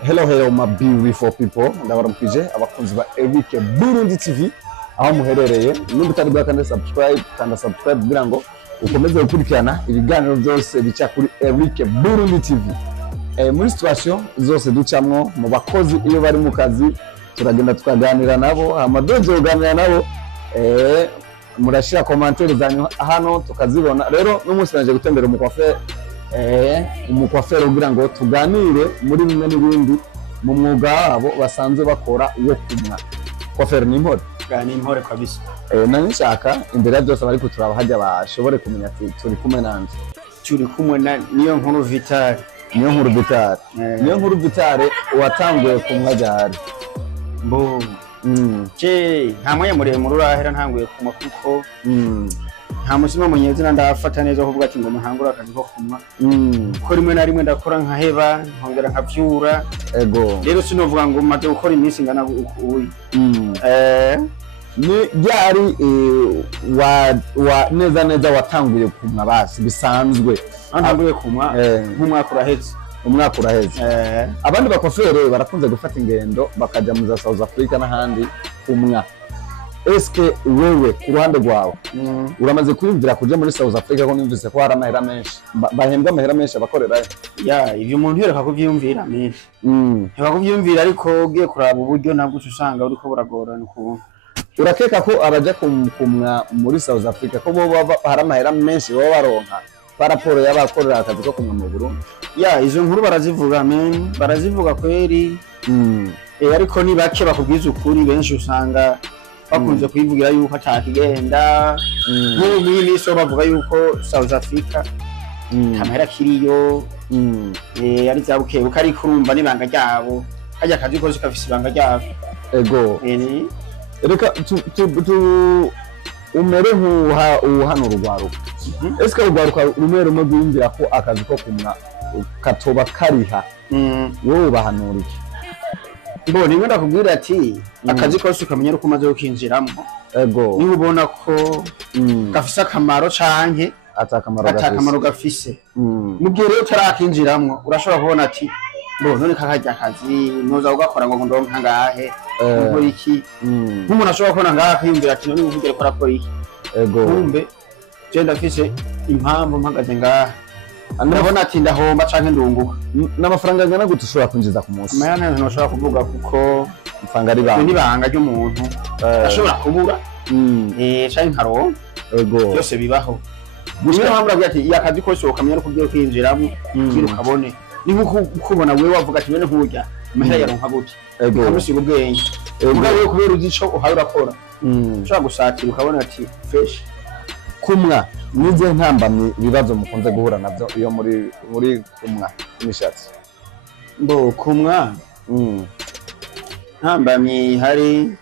Hello my beautiful people, ndabaramukije abakunzi ba Eric Burundi TV aho muherereye nimba utari bwakanda subscribe kugira ngo ukomeze gukurikirana ibiganiro byose bica kuri Eric Burundi TV. Muri situation zose ducamwo mu bakozi iyo bari mu kazi turagenda tukaganira nabo amadoje uganira nabo murashira commentaire zanyu hano tukazibona. Rero n'umunsi naje gutembera umukwafero kugira ngo tuganire muri bimwe n'ibindi mu mwuga wabo basanzwe bakora wo kumwa. Kwafero ni impore gani impore kabisa. Nani nshaka imbere ya byose bari kuturaba hajya bashobore kumenya ati turi kumwe nanje. Turi kumwe na niyo nkuru Vital. Niyo nkuru Vital watanguye kumwa jari. Bo nta mwanya muremure urahera ntanguye kumwa kuko nta musima munyezina ndafata neza kuvuga ati ngo muhangura akazi ko kumwa. Ko rimwe na rimwe ndakora nkaheba nkongera nkavyura. Ego rero sinovuga ngo maze gukora iminsi ngana uyu. Ni byari wa neza watanguye kumwa basi bisanzwe. Ntanguye kumwa nk'umwaka uraheze. Umwaka uraheze. Abandi bakofere barakunze gufata ingendo bakaja mu za South Africa n'ahandi kumwa. Eske wewe ku ruhande rwawe uramaze kwiyumvira kuja muri South Africa ko nimvise ko hari amahera menshi bahembwa amahera menshi abakorerayo? Ya ivyo umuntu yereka kuvyiyumvira menshi. Heba kuvyiyumvira ariko ugiye kuraba uburyo nabwo usanga uriko buragorana ukuntu. Urakeka ko abaja kumwa muri South Africa ko bo hari amahera menshi baba baronka paraporo y'abakorera akazi ko kumwa mu Burundi? Ya izo nkuru barazivuga barazivuga kweri. Ariko ni bake bakubwiza ukuri, benshi usanga bakunze kwivugira yuko atakigenda. Nk'ubu iyi so bavuga yuko South Africa kamera kiriyo ari zabukebuka ukari kurumva n'ibanga ryabo kajya kazi kose kafise ibanga ryabo. Ego reka umere hano urugwaruka. Eske urugwaruka rumwe rumwe rwiyumvira ko akazi ko kumwa katoba kariha wowe bahanura iki? Mbona nimwe ndakubwira ati akazi kose ukamenya uko umaze gukinjiramo. Ego niba ubona ko gafise akamaro canke atakamaro gafise mu gihe rero utarakinjiramo urashobora kubona ati none kakajya akazi noza ugakora ngo ndonka ngahe ngo iki. Nk'umuntu ashobora kubona ngaha akiyumvira ati none uvugire ko arakora iki. Ego kumbe je ndafise impamvu mpagaze ngaha ndabona ati ndahomba canke ndunguka. N'amafaranga ngana gute ushobora kwinjiza ku munsi? Mayana ntushobora kuvuga kuko mpanga ari banga n'ibanga ry'umuntu ashobora kubura canke nkaronka. Ego byose bibaho. Niyo mpamvu ndavuga ati yakazi kose ukamenya uko ugiye kwinjiramo kugira ukabone. Ni nko kubona wewe wavuga ati none nkurya amahera yaronka gute. Ego kamusiga ubwenge ubwawe kubera uzico uhaye urakora ushobora gusatira ukabona ati fresh. Kumwa nize ntambamye ibibazo mukunze guhura navyo iyo muri kumwa imishatsi? Mbo kumwa ntambamye hari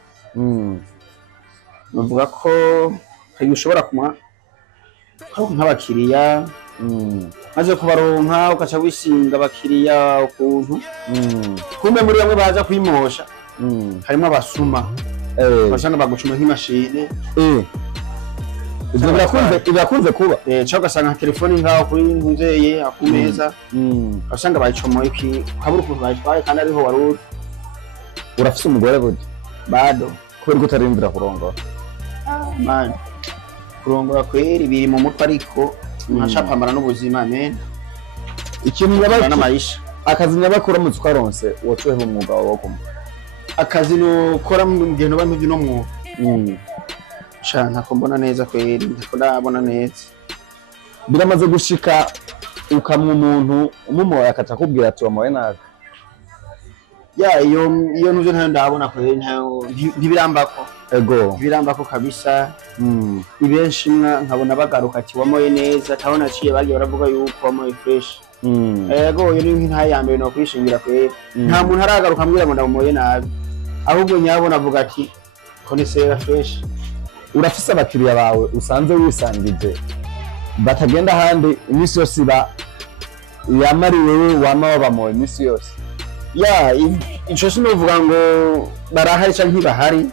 bavuga ko ushobora kumwa nk'abakiriya maze kubaronka ukaca wishinga abakiriya ukuntu kumbe muri bamwe baza kwimosha harimo abasuma bashaka bagucuma nk'imashine. Ibyo birakunze kuba cyangwa ugasanga telefone ngaho kuri nzeye akumeza usanga bayicomoye iki kabura ukuntu bayitwaye kandi ariho waruri. Urafise umugore buryo bado kubera utarindira kurongora? Man kurongora kweri biri mu mutwe ariko ntashapamara n'ubuzima men. Ikintu n'amayisha akazi nyabakora mu twaronse wocuhe mu mwuga wawe kumwe? Akazi no kora mu gihe no bamwe no mu ntako mbona neza kweri ntako ndabona neza. Biramaze gushika ukamwe umuntu umumoya akaca kubwira ati wamoye nabi? Ya iyo nuje ntayo ndabona kweri ntibirambako. Ego birambako kabisa. Ibenshi nkabona bagaruka ati wamoye neza tabona ciye bagiye baravuga yuko wamoye fresh. Ego yo ni nta yambere no kwishingira kweri nta muntu aragaruka ambwira ngo ndamoye nabi ahubwo nyabona avuga ati konesera fresh. Urafise abakiriya bawe usanze wisangije batagenda handi imisi yose yamari wewe wama wabamoye imisi yose? Ya ico sinovuga ngo barahari canke ntibahari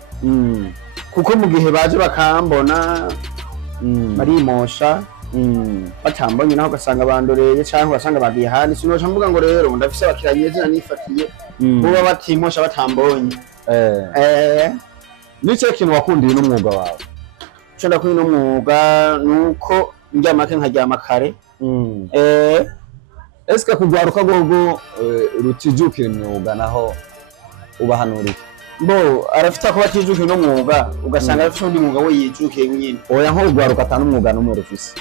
kuko mu gihe baje bakambona barimosha batambonye naho ugasanga bandoreye cyangwa ugasanga bagiye handi sinoca mvuga ngo rero ndafise abakiranye zina nifatiye kuba batimosha batambonye nico kintu wakundiye n'umwuga wawe cyo ndakuye n'umwuga nuko njyamake nkaryama kare eske kugwaruka gogo rutijukira imyuga naho ubahanuriye bo arafite ko batijukira n'umwuga ugasanga afite undi mwuga we yijukiye nyine oya nko kugwaruka atanu umwuga n'umwe rufise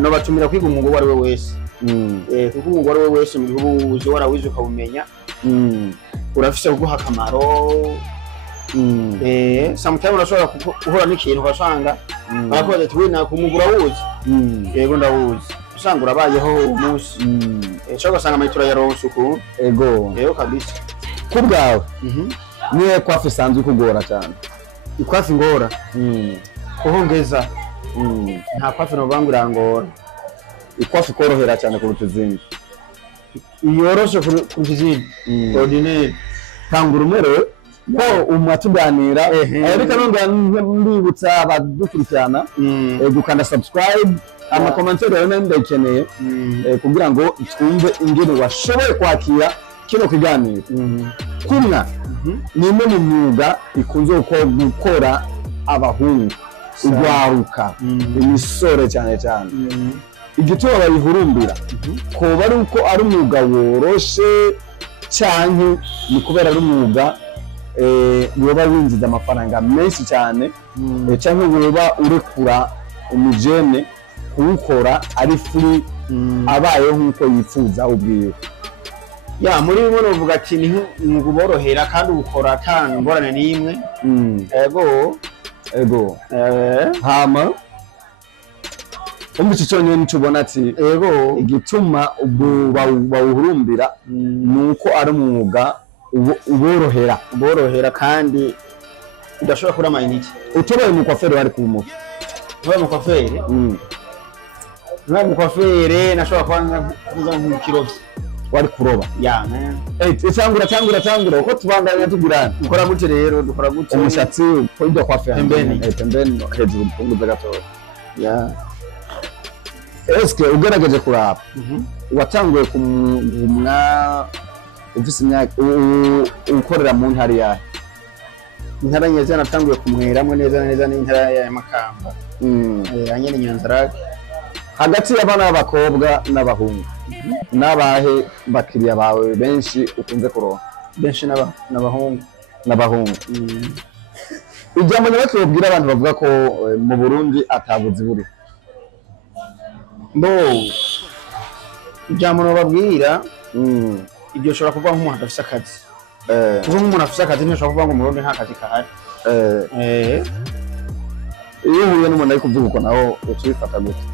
no batumira kwiga umwuga wari we wese kuko umwuga wari we wese mu gihugu uzi warawize ukawumenya urafise kuguha akamaro sometimes urashobora guhura n'ikintu ugasanga barakubaza ati we nakumugura wuzi yego ndawuzi usanga urabayeho umunsi cyo ugasanga amayitura yaronse ukuntu yego kabisa ku bwawe niye kwafi isanzwe kugora cyane ikwafi ngora kuhongeza nta kwafi novuga irangora ikwafi korohera cyane kuruta izindi yoroshe kuruta izindi ordinaire tangura umero bo umwatuganira ariko nongera mbibutsa abadukurikirana gukanda subscribe ama commentaire rero ndayikeneye kugira ngo twumve ingene washoboye kwakira kino kiganiro kumwa nimwe mu myuga ikunze gukora abahungu ugwaruka imisore cyane cyane igituma bayihurumbira ko bari uko ari umwuga woroshe cyane ni kubera ari umwuga woba winjiza amafaranga menshi cyane cyangwa woba urekura umujene kuwukora ari free abayeho nk'uko yifuza ubwiwe ya muri bimwe novuga ati ni umwuga uborohera kandi ukora atanga ingorane n'imwe ego hama umbici cyonyine nicubona ati igituma bawuhurumbira nuko ari umwuga uborohera kandi udashobora kuri amayinite utobaye mu kwafere wari kumuka utobaye mu kwafere mu kwafere nashobora kuza nk'umukirovyi wari kuroba tangura uko tubandanya tugirana dukora gute rero dukora gute umushatsi kujya kwafere pembeni hejuru mpunguza gatoya eske ugerageje kuraba watanguye kumwa ufise imyaka ukorera mu ntara yahe intara nyeze natanguye kumweramwe neza n'intara ya Makamba anyene Nyanzarake hagati y'abana b'abakobwa n'abahungu nabahe bakiriya bawe benshi ukunze kuronka benshi n'abahungu ijambo nabake ubwira abantu bavuga ko mu Burundi atabuzi buri bo ijambo nababwira ibyo ushobora kuvuga nk'umuntu adafise akazi kuko nk'umuntu afise akazi ntishobora kuvuga ngo mu Burundi nta kazi kahari iyo uhuye n'umuntu ari kuvuga uko naho ucifata gute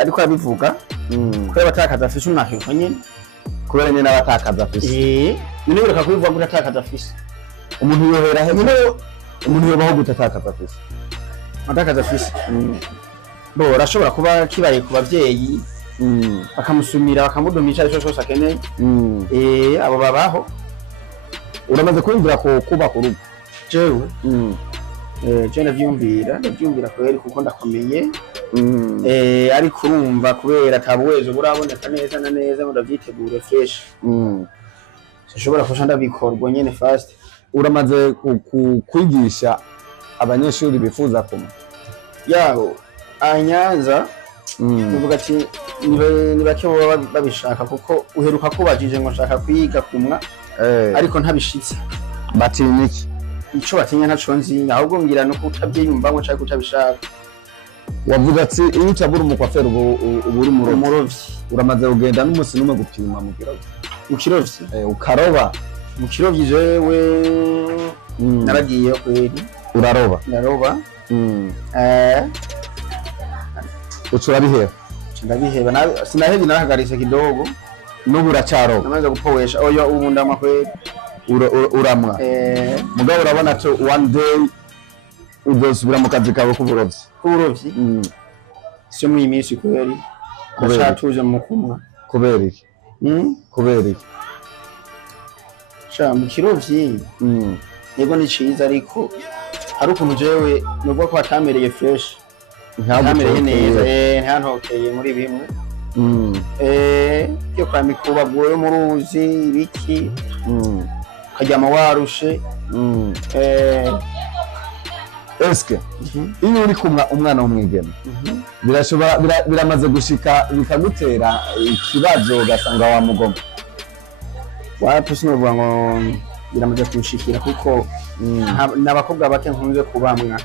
ariko abivuga kubera batakaza afise umwaka nyine kubera nyine abatakaza afise nyine bireka kubivuga gute atakaza afise umuntu yohera he umuntu yobaho gute atakaza afise atakaza afise bo arashobora kuba kibaye ku bavyeyi bakamusumira bakamudumisha ariko cyose akeneye abo babaho uramaze kwumvira ko kuba ku rugo jewe ndavyumvira kweri kuko ndakomeye ariko urumva kubera atabuwezo buraboneka neza na neza ndavyitegure fresh sinshobora kusha ndabikorwa nyene fast uramaze kwigisha abanyeshuri bifuza kuma yaho Anyanza uvuga ati ni bake baba babishaka kuko uheruka kubajije ngo nshaka kwiga kumwa ariko ntabishitse batinya iki ico batinya ntaco nzi ahubwo ngira no kutabyiyumva ngo nshaka kutabishaka wavuga ati iyo utabura umukwafero uburi umurovyi uramaze kugenda n'umunsi numwe gupima mu kirovyi ukaroba mu kirovyi jewe naragiye kweri uraroba ucurabiheba ndabiheba sinahevye narahagaritse kidogo n'ubu uracaroba namaze gupowesha oyo ubu ndamwa kweri uramwa mugabo urabona cyo one day uzosubira mu kazi kawe k'uburovyi sio mu iminsi kweri ndashatuje mu kumwa kubera iki sha mu kirovyi yego ni ciza ariko hari ukuntu jewe nuvuga ko atamereye fresh ntamereye neza ntantokeye muri bimwe yo kwa mikuba bwoyo mu ruzi ibiki kajyama warushe eske iyo uri kumwa umwana w'umwigeme birashobora biramaze gushika bikagutera ikibazo ugasanga wa mugoma wapi sinovuga ngo biramaze kunshikira kuko n'abakobwa bake nkunze kubamwa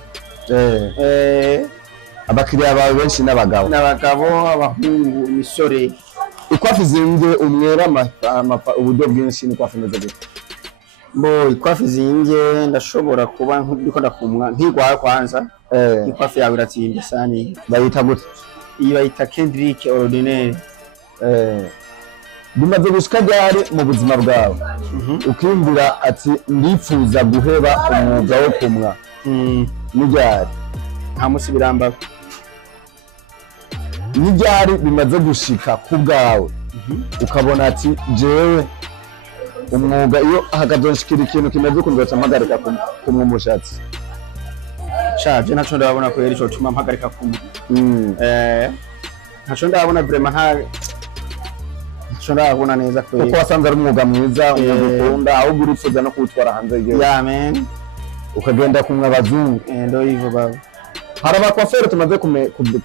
abakiriya bawe benshi n'abagabo abahungu imisore ikwafi zimbye umwera uburyo bwinshi n'ikwafi imeze gute ikwafi zimbye ndashobora kuba ndiko ndakumwa nkigwa kwanza ikwafi yawe iratsimbye sani bayita gute iyi bayita Kendrick Ordinaire bimaze gushika ryari mu buzima bwawe ukimbura ati ndifuza guheba umwuga wo kumwa n'iryari nta musi biramba n'iryari bimaze gushika ku bwawe ukabona ati jewe umwuga iyo hakazonshikira ikintu kimeze ukuntu mpagarika kumwa umushatsi shaje ntaco ndabona ko yari cyo tuma mpagarika kumwa ntaco ndabona vraiment ntaco ndabona neza ko kuko wasanze ari umwuga mwiza ukunda ahubwo urifuza no kuwutwara hanze y'igihugu amen ukagenda kumwa abazungu ndo hivyo baba hari abakwafere tumaze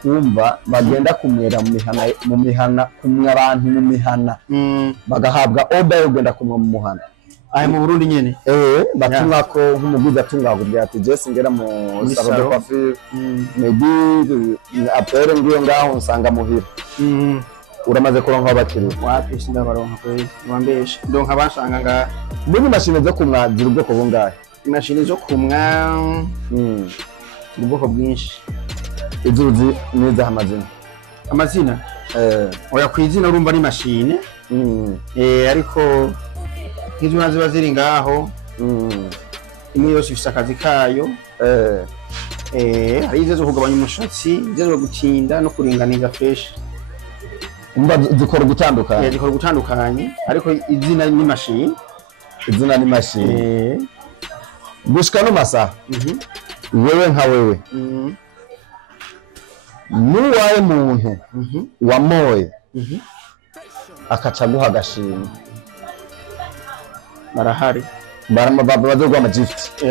kumva bagenda kumwera mu mihana kumwe abantu mu mihana bagahabwa order yo kugenda kumwa mu muhana ahe mu Burundi nyene batumwa ko nk'umuguzi atungagurya ati Jesse ngera mu salon de coiffure maybe apere ngiyo ngaho nsanga muhira uramaze kuronka abakiriya wapi sindabaronka kweli wambeshe ndonka abashanga nga muri mashine zo kumwa ziri ubwoko bungahe imashini zo kumwa ubwoko bwinshi izuzi neza amazina oya kwizina urumva ni machine ariko nk'izo ziba ziri ngaho imwe yose ifite akazi kayo hari izo kugabanya umushatsi izo gutinda no kuringaniza fresh umva zikora gutandukanye ariko izina ni machine gushika no masaha wewe nka wewe nuwaye muntu wamoye akaca guha agashimwe barahari bazogwa amagift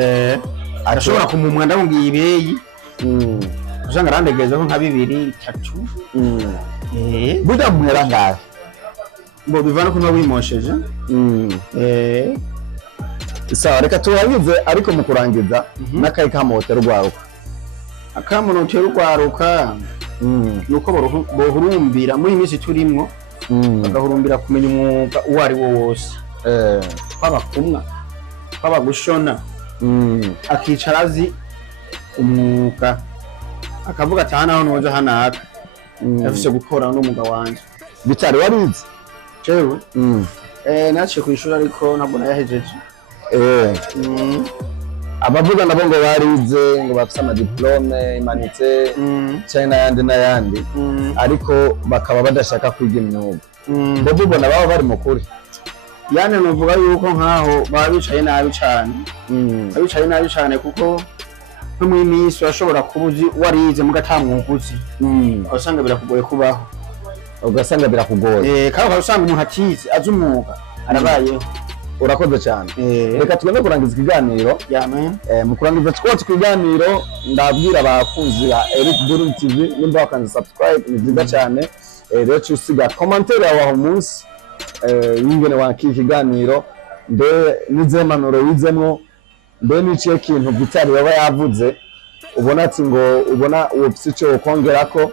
arashobora kumumwa ndabungiye ibeyi usanga arandegezeho nka 2 3 buda mwera ngahe ngo bivana ko wimosheje sawa reka turangize ariko mu kurangiza n'akayi kamotera urwaruka akamunotera urwaruka nuko bohurumbira muri minsi turimwo bagahurumbira kumenya umwuga uwo ari wo wose kwaba kumwa kwaba gushona akicara azi umwuga akavuga ati hano noza hanaka afise gukora n'umwuga wanje bitari warize jewe naciye kwishura ariko ntabwo nayahejeje abavuga nabo ngo barize ngo bafise amadiplome imanitse cyane n'ayandi ariko bakaba badashaka kwiga imyuga bo ubona baba bari mu kuri yani nuvuga yuko nkaho baba bicaye nabi cyane kuko no mu minsi washobora kubuzi warize mugatamwuguzi usanga birakugoye kubaho ugasanga birakugoye kandi usanga umuntu atize azi umwuga arabayeho urakoze cyane reka tugende kurangiza ikiganiro mu kurangiza ikiganiro ndabwira abakunzi ba Eric Burundi TV nimba bakanze subscribe ni byiza cyane rero usiga commentaire yawe aho munsi y'ingene wakiki ikiganiro mbe n'izemanuro wizemo mbe n'iciye kintu gitari baba yavuze ubona ati ngo ubona uwo psico kongerako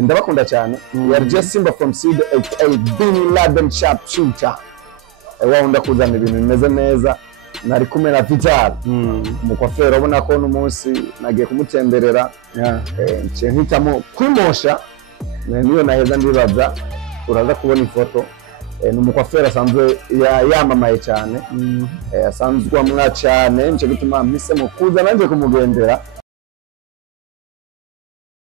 ndabakunda cyane yari just Simba from Seed aka Bin Laden Sharpshooter wawunda kuzana ibintu bimeze neza nari kumwe na Vital umukwafero ubona ko n'umunsi nagiye kumutemberera nce ntitamo kwimosha niyo naheza ndibaza uraza kubona ifoto n'umukwafero asanzwe yamamaye cyane asanzwe amwa cyane nce gituma mpise mu kuza nanje kumugendera